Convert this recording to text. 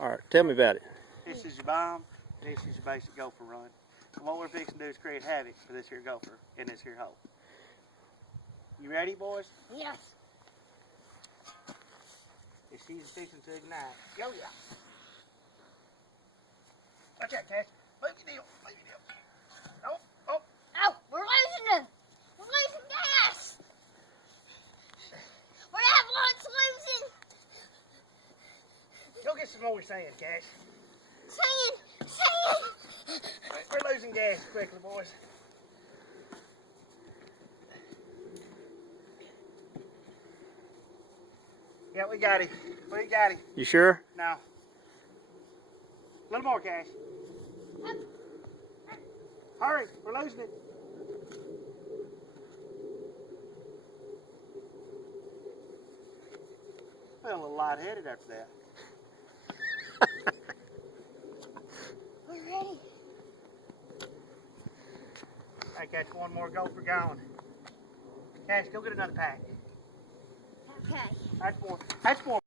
All right, tell me about it. This is your bomb. This is your basic gopher run. And what we're fixing to do is create havoc for this here gopher in this here hole. You ready, boys? Yes. If she's fixing to ignite. Yo, yeah. Watch out, Cash. Move your deal. Move your deal. Oh, oh. Oh, we're losing them. We're losing gas. We're losing. Go get some more sand, Cash. Sand. We're losing gas quickly, boys. Yeah, we got him. We got him. You sure? Now, a little more, Cash. Hurry, we're losing it. Well, a little lightheaded after that. We're ready. I catch one more gopher going. Cash, go get another pack. Okay. That's more